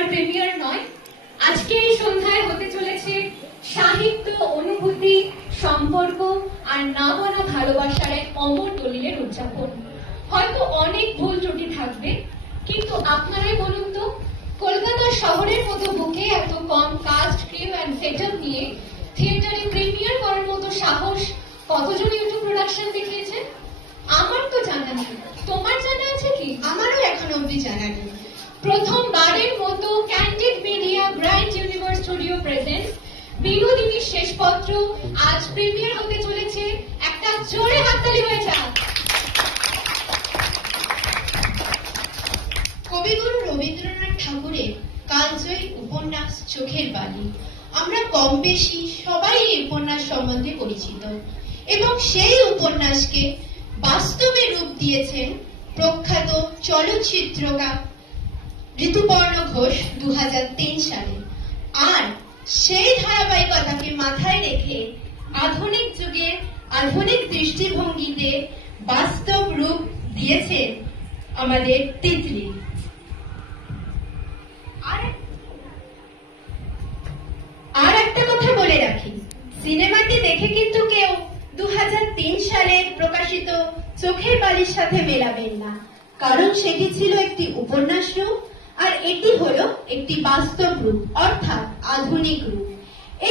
সিনেমার প্রিমিয়ার নয়, আজকে এই সন্ধ্যায় হতে চলেছে সাহিত্য, অনুভূতি, সম্পর্ক আর না বলা ভালোবাসার এক অমর দলিলের উদযাপন। হয়তো অনেক ভুল ত্রুটি থাকবে, কিন্তু আপনারাই বলুন তো, কলকাতা শহরের মতো বুকে এত কম কাস্ট, ক্রিউ অ্যান্ড সেটআপ নিয়ে থিয়েটারে প্রিমিয়ার করার মতো সাহস কতজন ইউটিউব প্রোডাকশন দেখিয়েছেন? আমার তো জানা নেই, তোমার জানা আছে কি? আমারও এখনো অব্দি জানা নেই। প্রথমবারের মতো candid media grand universe studio presents বিনোদিনীর শেষপত্র আজ প্রিমিয়ার হতে চলেছে। একটা জোরে হাততালি হয়ে যাক। কবিগুরু রবীন্দ্রনাথ ঠাকুরের কালজয়ী উপন্যাস চোখের বালি। আমরা কম বেশি সবাই এই উপন্যাস সম্বন্ধে পরিচিত, এবং সেই উপন্যাসকে বাস্তবে রূপ দিয়েছেন প্রখ্যাত চলচ্চিত্রকার ঋতুপর্ণ ঘোষ 2003 সালে। আর সেই ধারাবাহিকতাকে মাথায় রেখে আধুনিক যুগের আধুনিক দৃষ্টিভঙ্গিতে বাস্তব রূপ দিয়েছেন আমাদের তিতলি। আর একটা কথা বলে রাখি, সিনেমাটি দেখে কিন্তু কেউ 2003 সালে প্রকাশিত চোখের বালির সাথে মেলাবেন না, কারণ সেটি ছিল একটি উপন্যাস রূপ আর এটি হলো একটি বাস্তব রূপ, অর্থাৎ আধুনিক রূপ।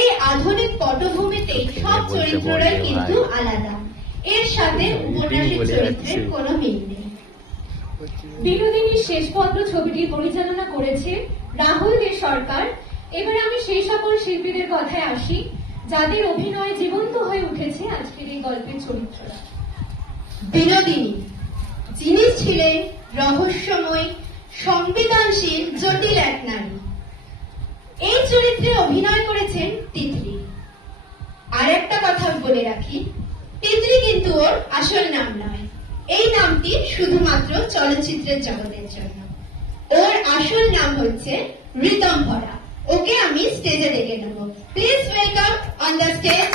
এই আধুনিক পটভূমিতেই সব চরিত্ররাই কিন্তু আলাদা, এর সাথে উপন্যাসের চরিত্রের কোনো মিল নেই। বিনোদিনীর শেষপত্র ছবিটি পরিচালনা করেছে রাহুল দে সরকার। এবার আমি সেই সকল শিল্পীদের কথায় আসি যাদের অভিনয়ে জীবন্ত হয়ে উঠেছে আজকের এই গল্পের চরিত্ররা। বিনোদিনী, যিনি ছিলেন রহস্যময়, সংবেদনশীল, জটিল এক নারী, এই চরিত্রে অভিনয় করেছেন তিতলি। আর একটা কথা বলে রাখি, তিতলি কিন্তু ওর আসল নাম নয়, এই নামটি শুধুমাত্র চলচ্চিত্রের জগতের জন্য। ওর আসল নাম হচ্ছে ঋতম্ভরা। ওকে আমি স্টেজে ডেকে নেব। Please welcome on the stage.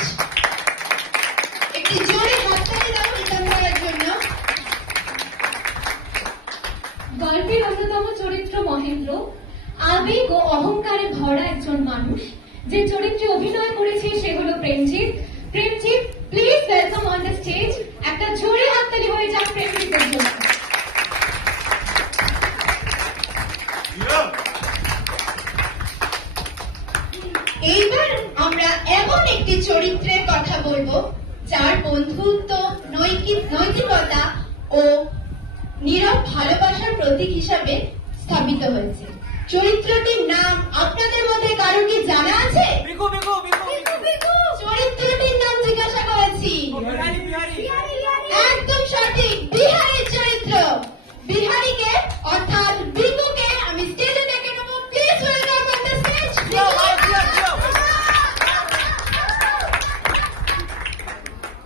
একটি জোরে হাততালি দাও ঋতম্ভরার জন্য। গল্পের অন্যতম চরিত্র মহেন্দ্র আবেগ ও অহংকারে ভরা একজন মানুষ। যে চরিত্রে অভিনয় করেছে সে হলো Premjit. Premjit, please welcome on the stage. একটা জোরে হাততালি হয়ে যাক প্রেমজিতের জন্য। এইবার আমরা এমন একটি চরিত্রের কথা বলবো যার বন্ধুত্ব, নৈতিকতা ও নীরব ভালোবাসার প্রতীক হিসাবে স্থাপিত হয়েছে। চরিত্রটির নাম আপনাদের মধ্যে কারো কি জানা আছে? চরিত্রটির নাম জিজ্ঞাসা করেছি। একদম সঠিক, বিহারীর চরিত্র। বিহারীকে অর্থাৎ বিকুকে আমি স্টেজে ডেকে নেব। Please welcome on the stage.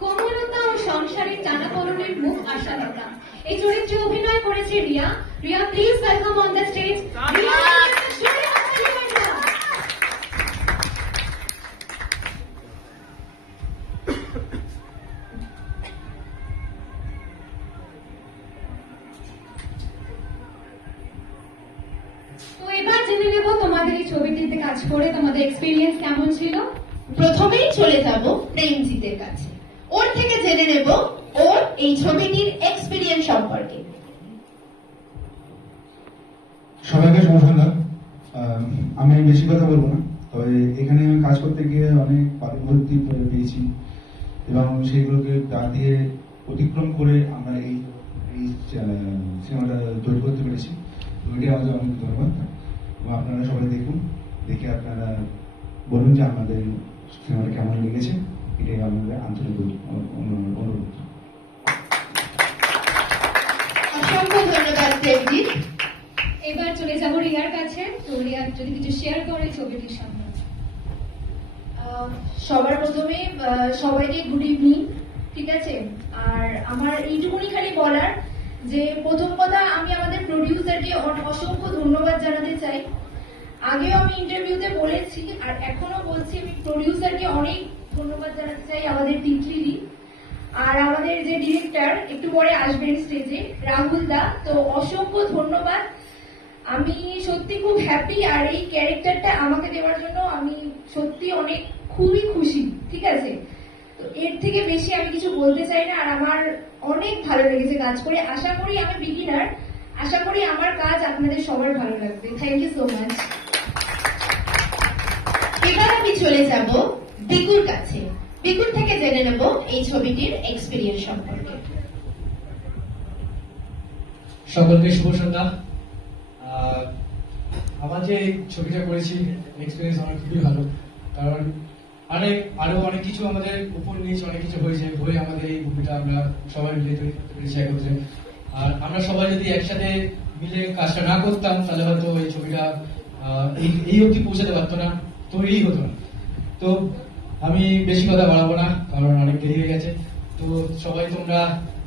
কোমলতা ও সংসারের টানাপোড়েনের মুখ আশালতা। এই চরিত্রে অভিনয় করেছে Riya. Riya, please welcome on the stage. তো এবার জেনে নেব তোমাদের এই ছবিটিতে কাজ করে তোমাদের এক্সপিরিয়েন্স কেমন ছিল। প্রথমেই চলে যাব প্রেমজিতের কাছে, ওর থেকে জেনে নেব ওর এই ছবিটির এক্সপিরিয়েন্স সম্পর্কে। সবাইকে শুভ সন্ধ্যা। আমি বেশি কথা বলবো না, তবে এখানে আমি কাজ করতে গিয়ে অনেক বাধাবিপত্তি পেয়েছি এবং সেইগুলোকে গা দিয়ে অতিক্রম করে আমরা এই সিনেমাটা তৈরি করতে পেরেছি। তো এটি আমাদের অনেক ধন্যবাদ এবং আপনারা সবাই দেখুন, দেখে আপনারা বলুন যে আমাদের সিনেমাটা কেমন লেগেছে। এটাই আমাদের আন্তরিক অনুরোধ। অসংখ্য ধন্যবাদ প্রেমজিৎ। এবার চলে যাব রিয়ার কাছে। তো রিয়া যদি কিছু শেয়ার করে ছবিটির সম্বন্ধে। সবার প্রথমে সবাইকে গুড ইভিনিং। ঠিক আছে, আর আমার এইটুকুনি খালি বলার যে প্রথম কথা, আমি আমাদের প্রডিউসারকে অসংখ্য ধন্যবাদ জানাতে চাই। আগেও আমি ইন্টারভিউতে বলেছি আর এখনো বলছি, আমি প্রডিউসারকে অনেক ধন্যবাদ জানাতে চাই, আমাদের তিতলিদি। আর আমাদের যে ডিরেক্টর একটু পরে আসবেন স্টেজে, রাহুল দা, তো অসংখ্য ধন্যবাদ। আমি সত্যি খুব হ্যাপি, আর এই ক্যারেক্টারটা আমাকে দেওয়ার জন্য আমি সত্যি অনেক খুবই খুশি। ঠিক আছে, তো এর থেকে বেশি আমি কিছু বলতে চাই না। আর আমার অনেক ভালো লেগেছে কাজ করে। আশা করি, আমি বিগিনার, আশা করি আমার কাজ আপনাদের সবার ভালো লাগবে। Thank you so much. এবার আমি চলে যাব বিকুর কাছে। বিকুর থেকে জেনে নেব এই ছবিটির এক্সপিরিয়েন্স সম্পর্কে। সকলকে শুভ সন্ধ্যা। আমার যে এই ছবিটা করেছি এক্সপিরিয়েন্স আমার খুবই ভালো, কারণ আরো অনেক কিছু আমাদের উপর নিচ অনেক কিছু হয়েছে, হয়ে আমাদের এই মুভিটা আমরা সবাই মিলে তৈরি করতে পেরেছি একত্রে। আর আমরা সবাই যদি একসাথে মিলে কাজটা না করতাম তাহলে হয়তো এই ছবিটা এই অবধি পৌঁছাতে পারতো না, তৈরি হতো না। তো আমি বেশি কথা বাড়াবো না, কারণ অনেক দেরি হয়ে গেছে। তো সবাই তোমরা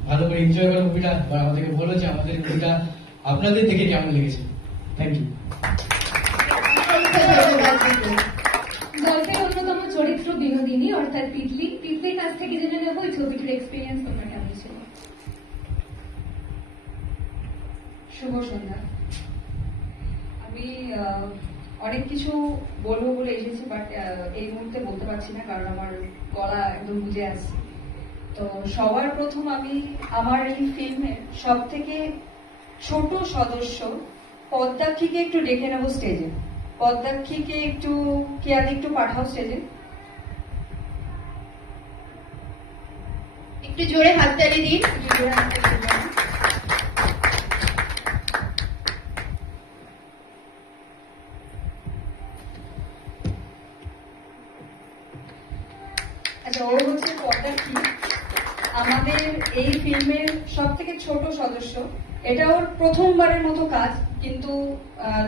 ভালো করে এনজয় করো মুভিটা, বা আমাদেরকে বলো যে আমাদের মুভিটা আপনাদের দেখে কেমন লেগেছে। Thank you. ধন্যবাদ বিকুর। গল্পের অন্যতম চরিত্র বিনোদিনী অর্থাৎ তিতলির কাছ থেকে জেনে নেবো এই ছবিটির এক্সপিরিয়েন্স তোমার কেমন ছিল। শুভ সন্ধ্যা। আমি অনেক কিছু বলবো বলে এসেছি, বাট এই মুহূর্তে বলতে পারছি না, কারণ আমার গলা একদম বুঝে আসছে। তো সবার প্রথম আমি আমার এই ফিল্মের সব থেকে ছোট সদস্য পদ্মাক্ষীকে একটু ডেকে নেবো স্টেজে। পদ্মাক্ষীকে একটু কেয়াদ একটু পাঠাও স্টেজে। একটু জোরে হাততালি দিন। আচ্ছা, ও হচ্ছে পদ্মাক্ষী, আমাদের এই ফিল্মের সব থেকে ছোট সদস্য। এটা ওর প্রথমবারের মতো কাজ, কিন্তু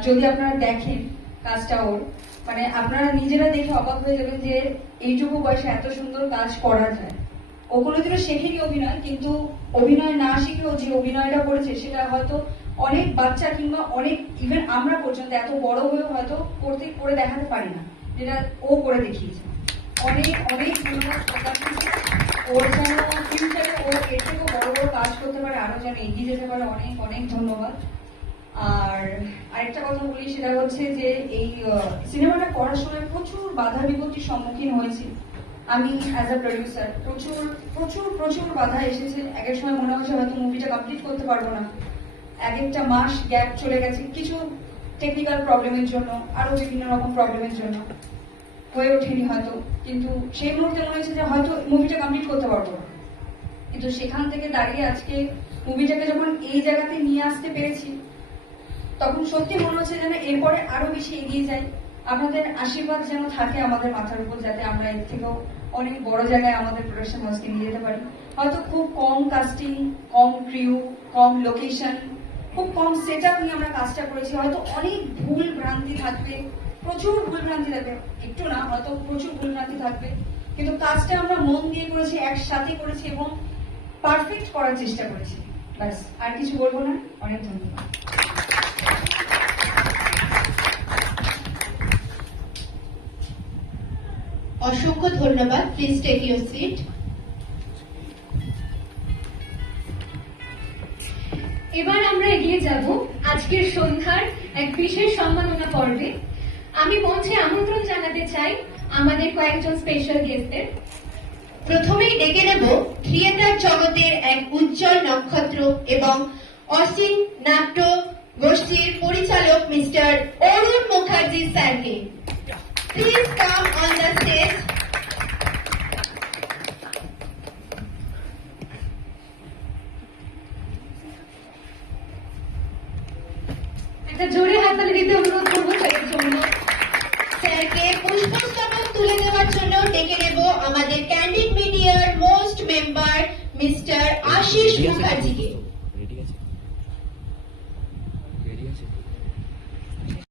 যদি আপনারা দেখেন কাজটা ওর, মানে আপনারা নিজেরা দেখে অবাক হয়ে যাবেন যে এইটুকু বয়সে এত সুন্দর কাজ করা যায়। ও কোনোদিনও শেখেনি অভিনয়, কিন্তু অভিনয় না শিখেও যে অভিনয়টা করেছে সেটা হয়তো অনেক বাচ্চা কিংবা অনেক ইভেন আমরা পর্যন্ত এত বড় হয়েও হয়তো করে দেখাতে পারি না, যেটা ও করে দেখিয়েছে। অনেক অনেক ধন্যবাদ পদ্মাক্ষীকে। ওর যেন ফিউচারে ও এর থেকেও বড় বড় কাজ করতে পারে, আরো যেন এগিয়ে যেতে পারে। অনেক অনেক ধন্যবাদ। আর আরেকটা কথা বলি, সেটা হচ্ছে যে এই সিনেমাটা করার সময় প্রচুর বাধা বিপত্তির সম্মুখীন হয়েছি আমি অ্যাজ আ প্রডিউসার। প্রচুর প্রচুর প্রচুর বাধা এসেছে। এক এক সময় মনে হচ্ছে হয়তো মুভিটা কমপ্লিট করতে পারবো না। এক একটা মাস গ্যাপ চলে গেছে কিছু টেকনিক্যাল প্রবলেমের জন্য, আরো বিভিন্ন রকম প্রবলেমের জন্য হয়ে ওঠেনি হয়তো। কিন্তু সেই মুহূর্তে মনে হয়েছে যে হয়তো মুভিটা কমপ্লিট করতে পারবো না। কিন্তু সেখান থেকে দাঁড়িয়ে আজকে মুভিটাকে যখন এই জায়গাতে নিয়ে আসতে পেরেছি, তখন সত্যি মনে হচ্ছে যেন এরপরে আরো বেশি এগিয়ে যাই। আপনাদের আশীর্বাদ যেন থাকে আমাদের মাথার উপর, যাতে আমরা এর থেকেও অনেক বড় জায়গায় আমাদের প্রোডাকশন হাউসকে নিয়ে যেতে পারি। হয়তো খুব কম কাস্টিং, কম ক্রিউ, কম লোকেশন, খুব কম সেট আপ নিয়ে আমরা কাজটা করেছি। হয়তো অনেক ভুল ভ্রান্তি থাকবে, প্রচুর ভুল ভ্রান্তি থাকবে, একটু না হয়তো প্রচুর ভুল ভ্রান্তি থাকবে, কিন্তু কাজটা আমরা মন দিয়ে করেছি, একসাথে করেছি এবং পারফেক্ট করার চেষ্টা করেছি। ব্যাস, আর কিছু বলবো না। অনেক ধন্যবাদ। অসংখ্য ধন্যবাদ। Please take your seat. এবার আমরা এগিয়ে যাব আজকের সন্ধ্যার এক বিশেষ সম্মাননা পর্বে। আমি মঞ্চে আমন্ত্রণ জানাতে চাই আমাদের কয়েকজন স্পেশাল গেস্টদের। প্রথমেই ডেকে নেব থিয়েটার জগতের এক উজ্জ্বল নক্ষত্র এবং অসীম নাট্য গোষ্ঠীর পরিচালক মিস্টার অরুণ মুখার্জি স্যারকে। Please come on the stage. একটা জোরে হাততালি দিতে অনুরোধ করবো স্যারের জন্য। স্যারকে পুষ্পস্তবক তুলে দেওয়ার জন্য ডেকে নেব আমাদের ক্যান্ডিড মিডিয়ার মোস্ট মেম্বার মিস্টার আশিস মুখার্জিকে।